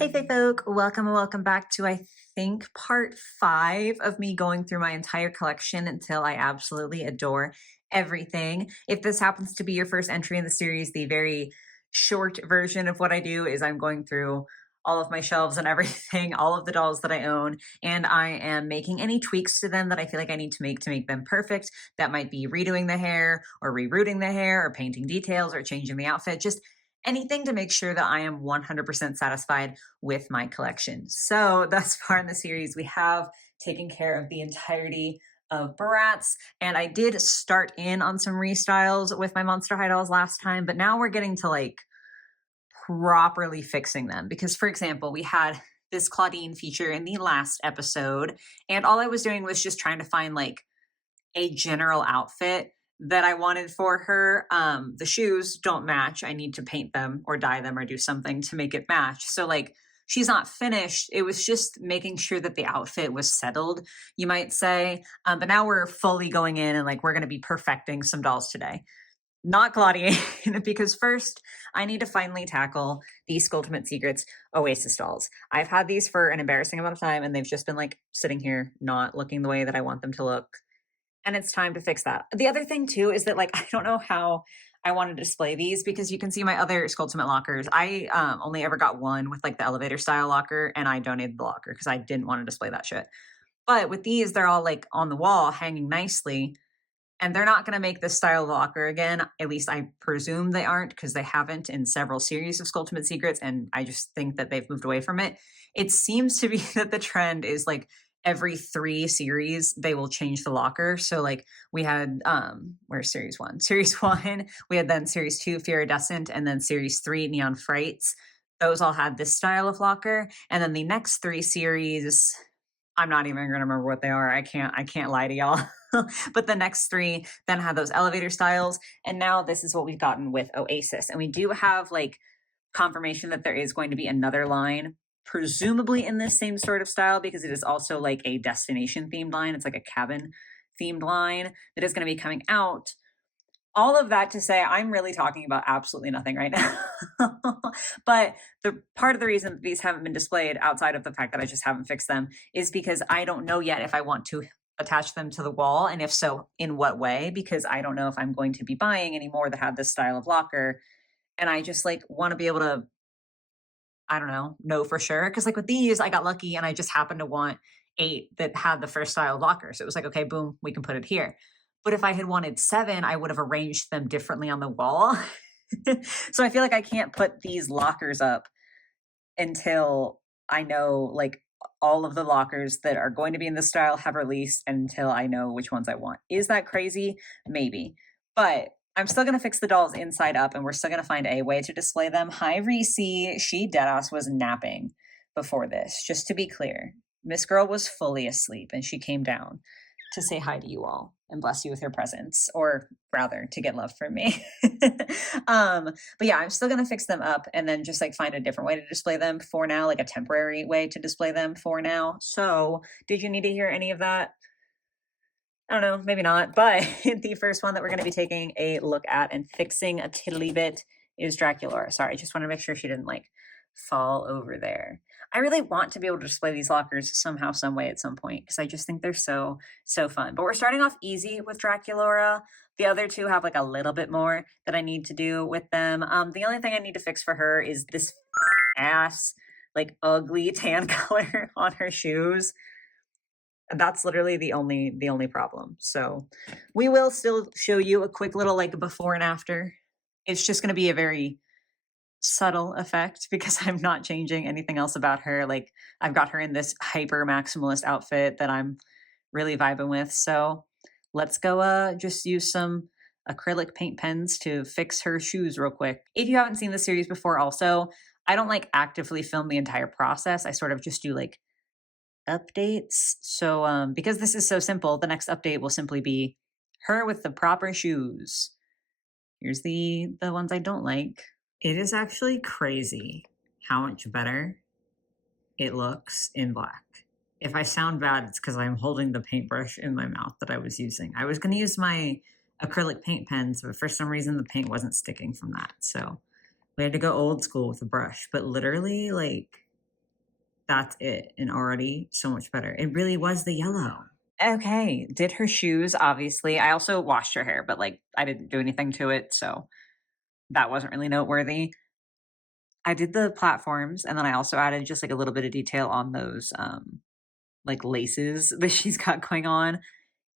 Hey, Fae folk, welcome and welcome back to, I think, part 5 of me going through my entire collection until I absolutely adore everything. If this happens to be your first entry in the series, the very short version of what I do is I'm going through all of my shelves and everything, all of the dolls that I own, and I am making any tweaks to them that I feel like I need to make them perfect. That might be redoing the hair or rerooting the hair or painting details or changing the outfit, just anything to make sure that I am 100% satisfied with my collection. So thus far in the series, we have taken care of the entirety of Bratz, and I did start in on some restyles with my Monster High dolls last time, but now we're getting to like properly fixing them. Because, for example, we had this Claudine feature in the last episode, and all I was doing was just trying to find like a general outfit that I wanted for her. The shoes don't match. I need to paint them or dye them or do something to make it match. So like she's not finished. It was just making sure that the outfit was settled, you might say. But now we're fully going in and like we're going to be perfecting some dolls today. Not Claudia, because first I need to finally tackle these Skulltimate Secrets Oasis dolls. I've had these for an embarrassing amount of time and they've just been like sitting here not looking the way that I want them to look, and it's time to fix that. The other thing too is that like I don't know how I want to display these, because you can see my other Skulltimate lockers. I only ever got one with like the elevator style locker, and I donated the locker because I didn't want to display that shit. But with these, they're all like on the wall hanging nicely, and they're not going to make this style locker again. At least I presume they aren't, because they haven't in several series of Skulltimate Secrets, and I just think that they've moved away from it. It seems to be that the trend is like every 3 series they will change the locker. So like we had where's series 1? Series 1, we had then series 2 Fairy, and then series 3 Neon Frights. Those all had this style of locker. And then the next 3 series, I'm not even going to remember what they are. I can't lie to y'all. But the next 3 then had those elevator styles, and now this is what we've gotten with Oasis. And we do have like confirmation that there is going to be another line, presumably in this same sort of style, because it is also like a destination themed line. It's like a cabin themed line that is going to be coming out. All of that to say, I'm really talking about absolutely nothing right now. But the part of the reason that these haven't been displayed, outside of the fact that I just haven't fixed them, is because I don't know yet if I want to attach them to the wall, and if so, in what way, because I don't know if I'm going to be buying any more that have this style of locker. And I just like want to be able to, I don't know for sure. Because like with these, I got lucky and I just happened to want 8 that had the first style locker. So it was like, okay, boom, we can put it here. But if I had wanted 7, I would have arranged them differently on the wall. So I feel like I can't put these lockers up until I know like all of the lockers that are going to be in this style have released, until I know which ones I want. Is that crazy? Maybe. But I'm still going to fix the dolls inside up, and we're still going to find a way to display them. Hi, Reese. She deadass was napping before this, just to be clear. Miss Girl was fully asleep, and she came down to say hi to you all and bless you with her presence, or rather to get love from me. But yeah, I'm still going to fix them up and then just like find a different way to display them for now, like a temporary way to display them for now. So did you need to hear any of that? I don't know, maybe not. But the first one that we're going to be taking a look at and fixing a tiddly bit is Dracula. Sorry, I just want to make sure she didn't like fall over there. I really want to be able to display these lockers somehow, some way at some point, because I just think they're so fun. But we're starting off easy with Draculaura. The other 2 have like a little bit more that I need to do with them. The only thing I need to fix for her is this ass, like ugly tan color on her shoes. That's literally the only problem. So we will still show you a quick little like before and after. It's just going to be a very subtle effect because I'm not changing anything else about her. Like I've got her in this hyper maximalist outfit that I'm really vibing with. So let's go just use some acrylic paint pens to fix her shoes real quick. If you haven't seen the series before, also, I don't like actively film the entire process. I sort of just do like updates. So because this is so simple, the next update will simply be her with the proper shoes. Here's the ones I don't like. It is actually crazy how much better it looks in black. If I sound bad, it's because I'm holding the paintbrush in my mouth that I was using. I was going to use my acrylic paint pens, but for some reason the paint wasn't sticking from that. So we had to go old school with a brush. But literally, like, That's it, and already so much better. It really was the yellow. Okay, did her shoes, obviously. I also washed her hair, but, like, I didn't do anything to it, so that wasn't really noteworthy. I did the platforms, and then I also added just, like, a little bit of detail on those, like, laces that she's got going on.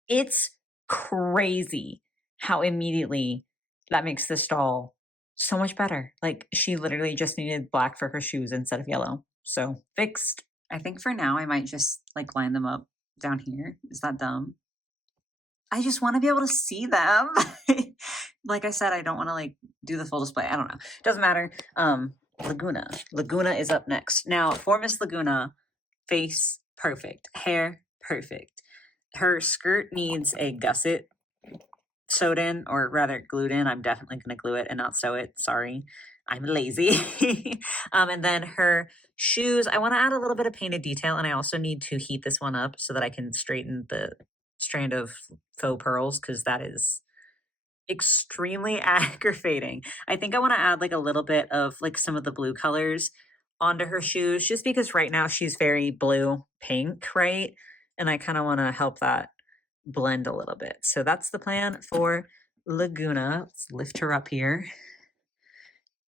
It's crazy how immediately that makes the stall so much better. Like, she literally just needed black for her shoes instead of yellow. So, fixed. I think for now, I might just, like, line them up down here. Is that dumb? I just wanna be able to see them. Like I said, I don't wanna, like, do the full display. I don't know. Doesn't matter. Laguna. Laguna is up next. Now, for Miss Laguna, face perfect, hair perfect. Her skirt needs a gusset sewed in, or rather glued in. I'm definitely gonna glue it and not sew it. Sorry, I'm lazy. And then her shoes, I want to add a little bit of painted detail, and I also need to heat this one up so that I can straighten the strand of faux pearls because that is extremely aggravating. I think I want to add like a little bit of like some of the blue colors onto her shoes just because right now she's very blue pink, right? And I kind of want to help that blend a little bit. So that's the plan for Laguna. Let's lift her up here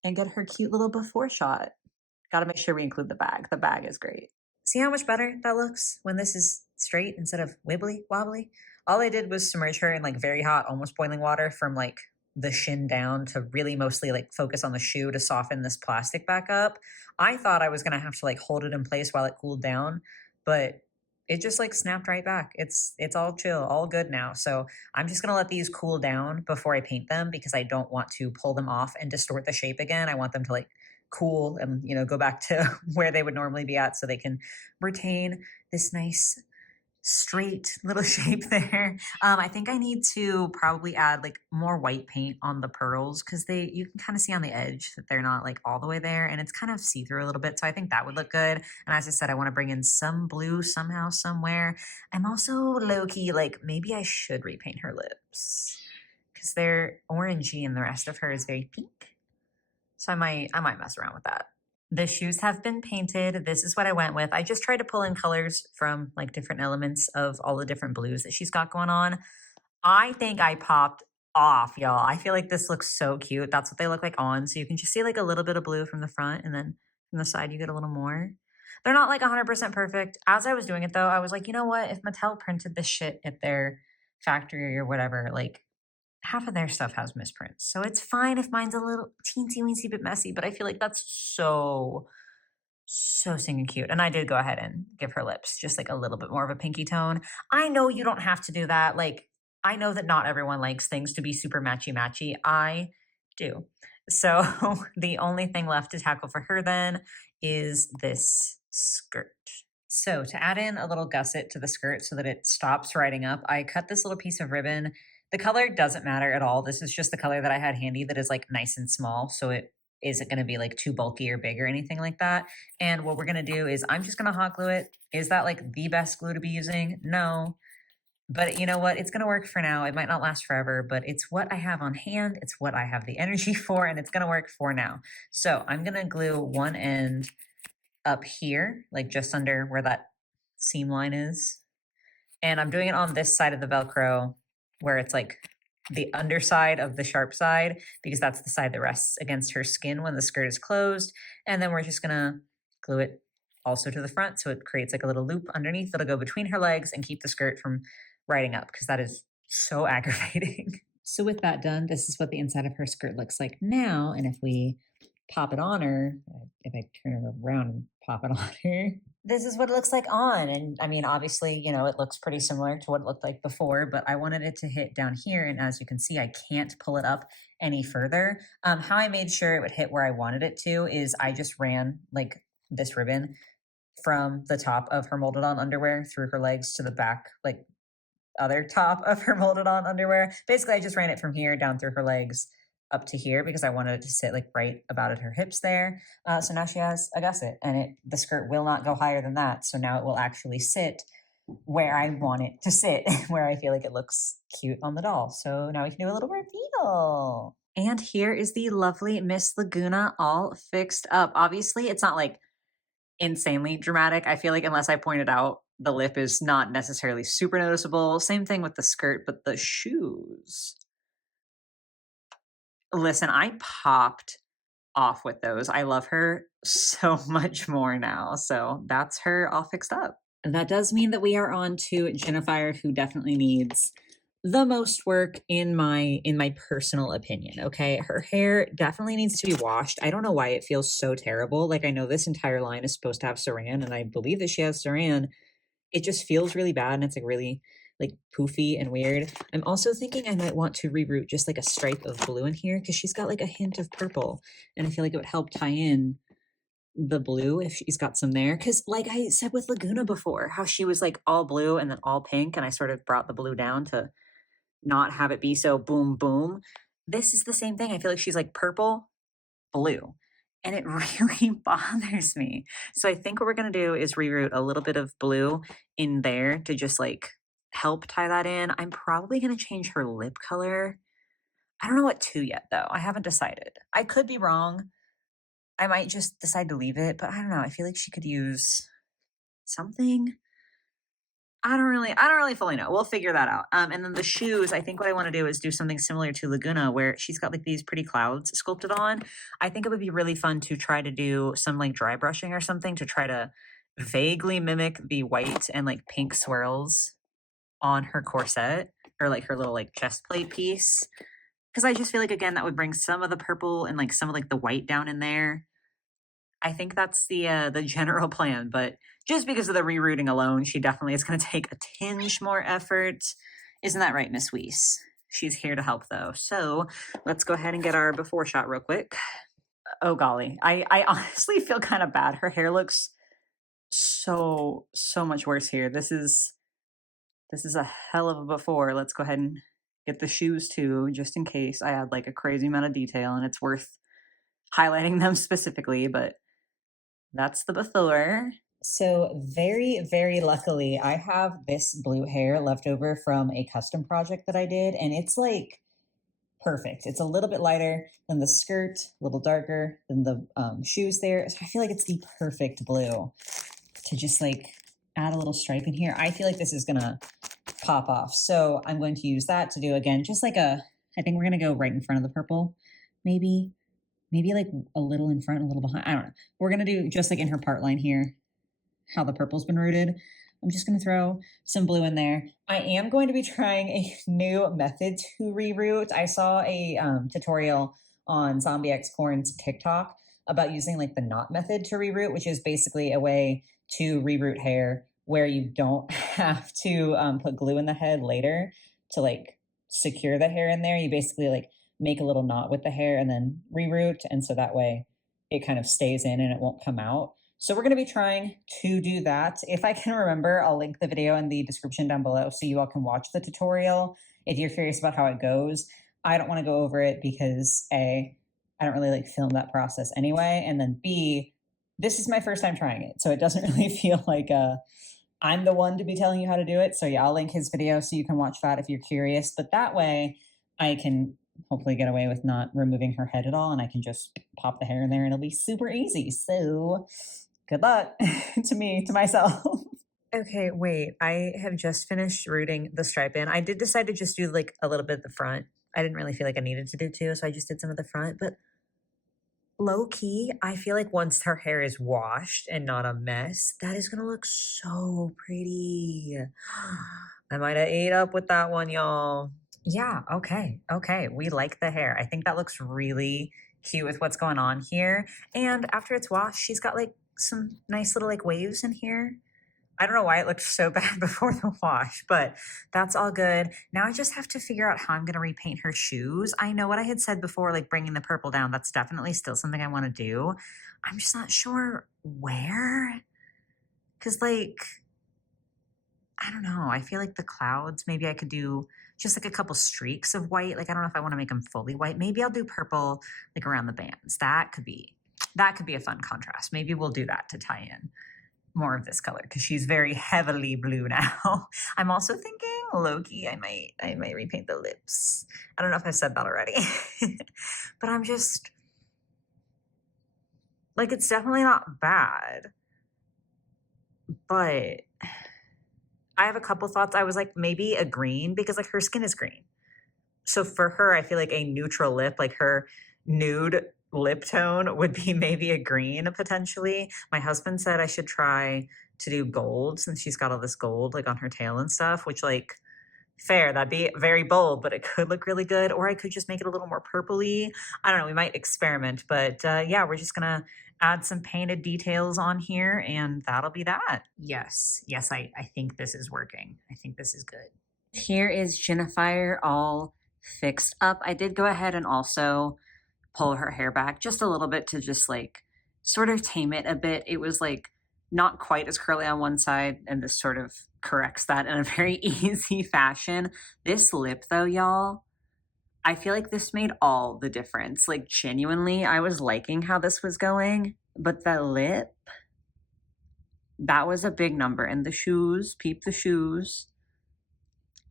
and get her cute little before shot. Got to make sure we include the bag. The bag is great. See how much better that looks when this is straight instead of wibbly wobbly? All I did was submerge her in like very hot, almost boiling water from like the shin down to really mostly like focus on the shoe to soften this plastic back up. I thought I was going to have to like hold it in place while it cooled down, but it just like snapped right back. It's all chill, all good now. So I'm just going to let these cool down before I paint them because I don't want to pull them off and distort the shape again. I want them to like cool and go back to where they would normally be at so they can retain this nice straight little shape there. I think I need to probably add like more white paint on the pearls because they you can kind of see on the edge that they're not like all the way there and it's kind of see-through a little bit. So I think that would look good. And as I said, I want to bring in some blue somehow, somewhere. I'm also low-key like maybe I should repaint her lips because they're orangey and the rest of her is very pink. So I might mess around with that. The shoes have been painted. This is what I went with. I just tried to pull in colors from like different elements of all the different blues that she's got going on. I think I popped off, y'all. I feel like this looks so cute. That's what they look like on. So you can just see like a little bit of blue from the front and then from the side you get a little more. They're not like 100% perfect. As I was doing it though, I was like, you know what? If Mattel printed this shit at their factory or whatever, like half of their stuff has misprints. So it's fine if mine's a little teensy weensy bit messy, but I feel like that's so singing cute. And I did go ahead and give her lips just like a little bit more of a pinky tone. I know you don't have to do that. Like, I know that not everyone likes things to be super matchy matchy. I do. So the only thing left to tackle for her then is this skirt. So to add in a little gusset to the skirt so that it stops riding up, I cut this little piece of ribbon. The color doesn't matter at all. This is just the color that I had handy that is like nice and small. So it isn't going to be like too bulky or big or anything like that. And what we're going to do is I'm just going to hot glue it. Is that like the best glue to be using? No. But you know what? It's going to work for now. It might not last forever, but it's what I have on hand. It's what I have the energy for, and it's going to work for now. So I'm going to glue one end up here, like just under where that seam line is. And I'm doing it on this side of the Velcro where it's like the underside of the sharp side because that's the side that rests against her skin when the skirt is closed. And then we're just gonna glue it also to the front so it creates like a little loop underneath that'll go between her legs and keep the skirt from riding up because that is so aggravating. So with that done, this is what the inside of her skirt looks like now. And if we pop it on her, if I turn her around and pop it on her, this is what it looks like on. And I mean, obviously, it looks pretty similar to what it looked like before, but I wanted it to hit down here. And as you can see, I can't pull it up any further. How I made sure it would hit where I wanted it to is I just ran like this ribbon from the top of her molded on underwear through her legs to the back, like other top of her molded on underwear. Basically, I just ran it from here down through her legs up to here because I wanted it to sit like right about at her hips there. So now she has a gusset and the skirt will not go higher than that. So now it will actually sit where I want it to sit, where I feel like it looks cute on the doll. So now we can do a little reveal. And here is the lovely Miss Laguna all fixed up. Obviously, it's not like insanely dramatic. I feel like unless I point it out, the lip is not necessarily super noticeable. Same thing with the skirt, but the shoes. Listen, I popped off with those. I love her so much more now. So that's her all fixed up. That does mean that we are on to Jennifer, who definitely needs the most work in my personal opinion. Okay, her hair definitely needs to be washed. I don't know why it feels so terrible. Like I know this entire line is supposed to have saran, and I believe that she has saran. It just feels really bad, and it's like really like poofy and weird. I'm also thinking I might want to reroot just like a stripe of blue in here because she's got like a hint of purple, and I feel like it would help tie in the blue if she's got some there. Because like I said with Laguna before, how she was like all blue and then all pink, and I sort of brought the blue down to not have it be so boom boom. This is the same thing. I feel like she's like purple, blue, and it really bothers me. So I think what we're gonna do is reroute a little bit of blue in there to just like help tie that in. I'm probably gonna change her lip color. I don't know what to yet though. I haven't decided. I could be wrong. I might just decide to leave it, but I don't know. I feel like she could use something. I don't really fully know. We'll figure that out. And then the shoes, I think what I want to do is do something similar to Laguna where she's got like these pretty clouds sculpted on. I think it would be really fun to try to do some like dry brushing or something to try to vaguely mimic the white and like pink swirls on her corset or like her little like chest plate piece. Cause I just feel like again that would bring some of the purple and like some of like the white down in there. I think that's the general plan, but just because of the rerouting alone, she definitely is going to take a tinge more effort. Isn't that right, Miss Weiss? She's here to help though. So let's go ahead and get our before shot real quick. Oh golly, I honestly feel kind of bad. Her hair looks so much worse here. This is a hell of a before. Let's go ahead and get the shoes too, just in case I add like a crazy amount of detail and it's worth highlighting them specifically, but that's the before. So, very luckily, I have this blue hair left over from a custom project that I did, and it's like perfect. It's a little bit lighter than the skirt, a little darker than the shoes there. So I feel like it's the perfect blue to just like add a little stripe in here. I feel like this is gonna pop off. So I'm going to use that to do again, just like I think we're gonna go right in front of the purple, maybe like a little in front, a little behind. I don't know. We're gonna do just like in her part line here, how the purple's been rooted. I'm just gonna throw some blue in there. I am going to be trying a new method to reroot. I saw a tutorial on Zombie X Corn's TikTok about using like the knot method to reroot, which is basically a way to reroot hair where you don't have to put glue in the head later to like secure the hair in there. You basically like make a little knot with the hair and then reroot. And so that way it kind of stays in and it won't come out. So we're going to be trying to do that. If I can remember, I'll link the video in the description down below so you all can watch the tutorial if you're curious about how it goes. I don't want to go over it because A, I don't really like film that process anyway. And then B, this is my first time trying it. So it doesn't really feel like I'm the one to be telling you how to do it. So yeah, I'll link his video so you can watch that if you're curious. But that way I can hopefully get away with not removing her head at all, and I can just pop the hair in there and it'll be super easy. So good luck to myself. Okay, wait. I have just finished rooting the stripe in. I did decide to just do like a little bit at the front. I didn't really feel like I needed to do two, so I just did some at the front. But low key, I feel like once her hair is washed and not a mess, that is gonna look so pretty. I might have ate up with that one, y'all. Yeah, okay. Okay. We like the hair. I think that looks really cute with what's going on here. And after it's washed, she's got like some nice little like waves in here. I don't know why it looked so bad before the wash, but that's all good. Now I just have to figure out how I'm going to repaint her shoes. I know what I had said before, like bringing the purple down. That's definitely still something I want to do. I'm just not sure where. Because, like, I don't know. I feel like the clouds, maybe I could do just like a couple streaks of white. Like, I don't know if I want to make them fully white. Maybe I'll do purple like around the bands. That could be a fun contrast. Maybe we'll do that to tie in more of this color because she's very heavily blue now. I'm also thinking Loki, I might repaint the lips. I don't know if I said that already. But I'm just like it's definitely not bad. but I have a couple thoughts. I was like, maybe a green because like her skin is green. So for her, I feel like a neutral lip, like her nude lip tone would be maybe a green potentially. My husband said I should try to do gold since she's got all this gold like on her tail and stuff, which like fair, that'd be very bold, but it could look really good. Or I could just make it a little more purpley. I don't know. We might experiment, but yeah, we're just gonna add some painted details on here, and that'll be that. Yes, yes, I think this is working. I think this is good. Here is Jennifer all fixed up. I did go ahead and also pull her hair back just a little bit to just like sort of tame it a bit. It was like not quite as curly on one side, and this sort of corrects that in a very easy fashion. This lip, though, y'all, I feel like this made all the difference. Like, genuinely, I was liking how this was going, but the lip, that was a big number. And the shoes, peep the shoes.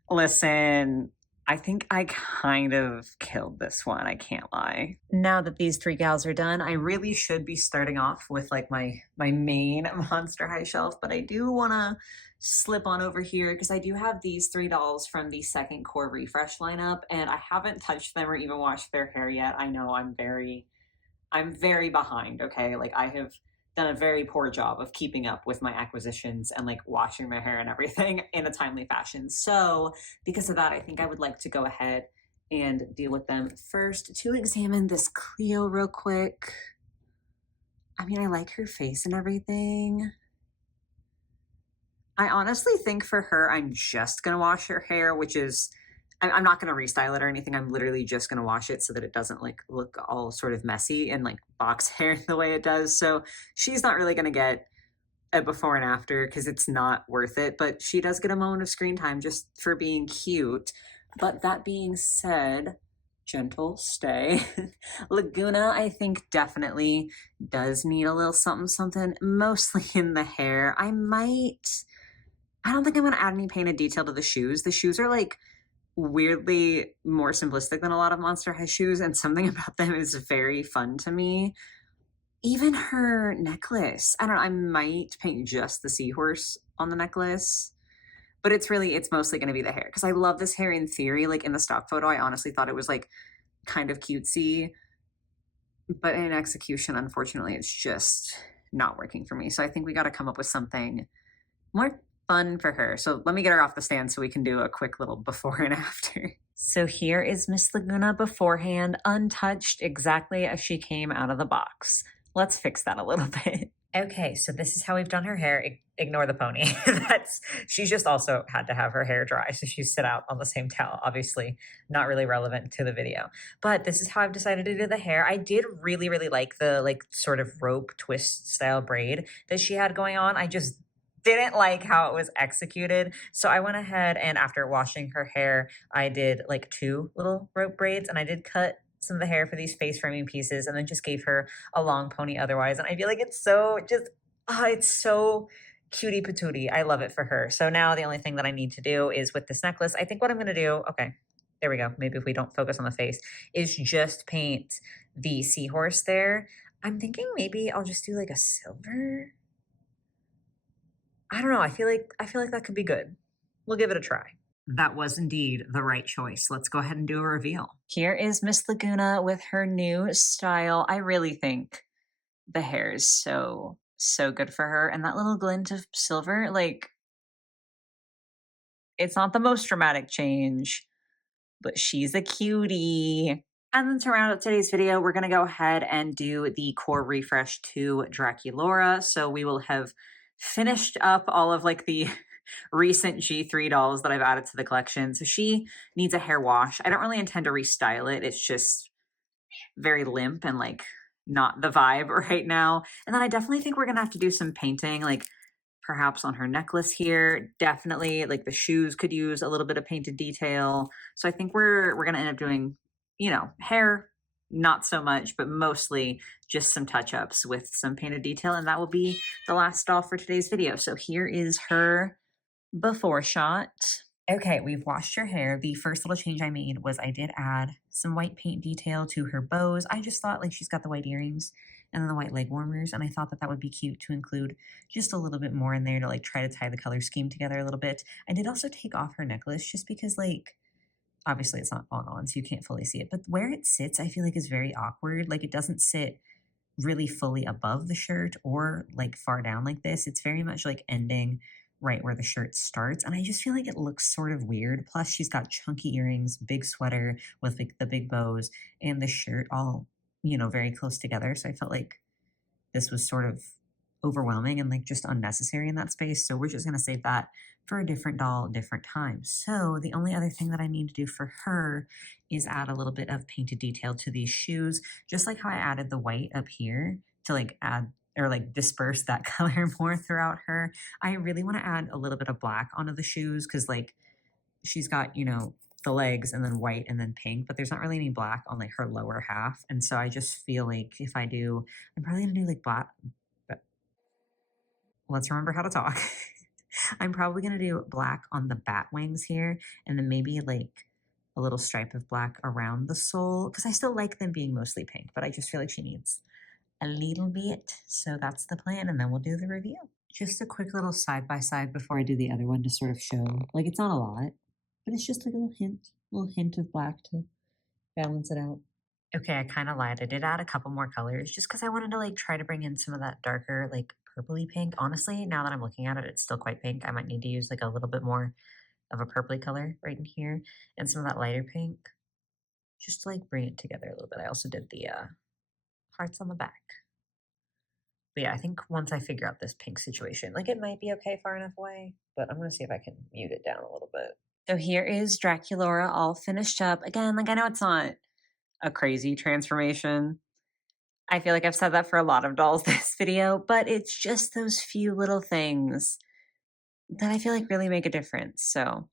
Listen, I think I kind of killed this one. I can't lie. Now that these three gals are done, I really should be starting off with like my main Monster High shelf, but I do want to slip on over here because I do have these three dolls from the second core refresh lineup, and I haven't touched them or even washed their hair yet. I know I'm very behind. Okay, like I have done a very poor job of keeping up with my acquisitions and like washing my hair and everything in a timely fashion. So because of that, I think I would like to go ahead and deal with them first. To examine this Cleo real quick. I mean, I like her face and everything. I honestly think for her, I'm just gonna wash her hair, which is, I'm not gonna restyle it or anything. I'm literally just gonna wash it so that it doesn't like look all sort of messy and like box hair the way it does. So she's not really gonna get a before and after because it's not worth it, but she does get a moment of screen time just for being cute. But that being said, gentle stay. Laguna, I think definitely does need a little something, something, mostly in the hair. I don't think I'm going to add any painted detail to the shoes. The shoes are like weirdly more simplistic than a lot of Monster High shoes, and something about them is very fun to me. Even her necklace, I don't know, I might paint just the seahorse on the necklace, but it's mostly going to be the hair because I love this hair in theory. Like in the stock photo, I honestly thought it was like kind of cutesy, but in execution, unfortunately, it's just not working for me. So I think we got to come up with something more fun for her. So let me get her off the stand so we can do a quick little before and after. So here is Miss Laguna beforehand, untouched, exactly as she came out of the box. Let's fix that a little bit. Okay, so this is how we've done her hair. Ignore the pony. She's just also had to have her hair dry, so she's sit out on the same towel. Obviously, not really relevant to the video. But this is how I've decided to do the hair. I did really, really like the like sort of rope twist style braid that she had going on. I just didn't like how it was executed. So I went ahead and after washing her hair, I did like 2 little rope braids, and I did cut some of the hair for these face framing pieces and then just gave her a long pony otherwise. And I feel like it's so just, it's so cutie patootie. I love it for her. So now the only thing that I need to do is with this necklace, I think what I'm going to do, okay, there we go. Maybe if we don't focus on the face, is just paint the seahorse there. I'm thinking maybe I'll just do like a silver. I don't know. I feel like that could be good. We'll give it a try. That was indeed the right choice. Let's go ahead and do a reveal. Here is Miss Laguna with her new style. I really think the hair is so good for her. And that little glint of silver, like, it's not the most dramatic change, but she's a cutie. And then to round out today's video, we're going to go ahead and do the core refresh to Draculaura. So we will have finished up all of like the recent G3 dolls that I've added to the collection. So she needs a hair wash. I don't really intend to restyle it. It's just very limp and like not the vibe right now. And then I definitely think we're going to have to do some painting, like perhaps on her necklace here. Definitely like the shoes could use a little bit of painted detail. So I think we're going to end up doing, you know, hair, not so much, but mostly just some touch-ups with some painted detail. And that will be the last doll for today's video. So here is her before shot. Okay, we've washed her hair. The first little change I made was I did add some white paint detail to her bows. I just thought like she's got the white earrings and then the white leg warmers, and I thought that that would be cute to include just a little bit more in there to like try to tie the color scheme together a little bit. I did also take off her necklace just because like obviously it's not on, so you can't fully see it, but where it sits I feel like is very awkward. Like it doesn't sit really fully above the shirt or like far down like this. It's very much like ending right where the shirt starts. And I just feel like it looks sort of weird. Plus, she's got chunky earrings, big sweater with like the big bows, and the shirt all, very close together. So I felt like this was sort of overwhelming and like just unnecessary in that space. So we're just going to save that for a different doll, different time. So the only other thing that I need to do for her is add a little bit of painted detail to these shoes, just like how I added the white up here to like add or like disperse that color more throughout her. I really want to add a little bit of black onto the shoes because like she's got, the legs and then white and then pink, but there's not really any black on like her lower half. And so I just feel like if I do, I'm probably gonna do like black. But let's remember how to talk. I'm probably gonna do black on the bat wings here, and then maybe like a little stripe of black around the sole because I still like them being mostly pink, but I just feel like she needs a little bit. So that's the plan, and then we'll do the review. Just a quick little side by side before I do the other one to sort of show, like it's not a lot, but it's just like a little hint of black to balance it out. Okay, I kind of lied. I did add a couple more colors just because I wanted to like try to bring in some of that darker, like purpley pink. Honestly, now that I'm looking at it, it's still quite pink. I might need to use like a little bit more of a purpley color right in here and some of that lighter pink just to like bring it together a little bit. I also did the hearts on the back. But yeah, I think once I figure out this pink situation, like it might be okay far enough away, but I'm gonna see if I can mute it down a little bit. So here is Draculaura all finished up. Again, like I know it's not a crazy transformation. I feel like I've said that for a lot of dolls this video, but it's just those few little things that I feel like really make a difference. So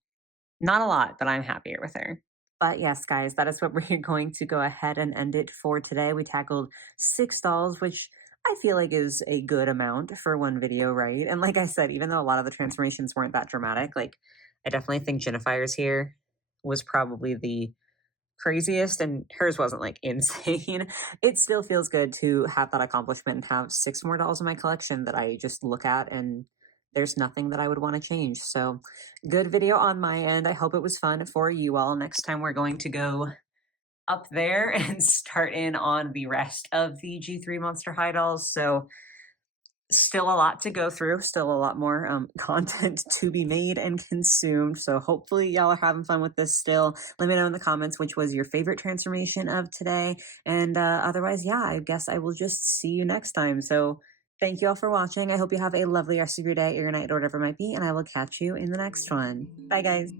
not a lot, but I'm happier with her. But yes, guys, that is what we're going to go ahead and end it for today. We tackled 6 dolls, which I feel like is a good amount for one video, right? And like I said, even though a lot of the transformations weren't that dramatic, like I definitely think Jennifer's here was probably the craziest, and hers wasn't like insane. It still feels good to have that accomplishment and have 6 more dolls in my collection that I just look at and there's nothing that I would want to change. So good video on my end. I hope it was fun for you all. Next time we're going to go up there and start in on the rest of the G3 Monster High dolls. So still a lot to go through, still a lot more content to be made and consumed. So hopefully y'all are having fun with this still. Let me know in the comments which was your favorite transformation of today. And otherwise, yeah, I guess I will just see you next time. So thank you all for watching. I hope you have a lovely rest of your day or your night or whatever it might be. And I will catch you in the next one. Bye, guys.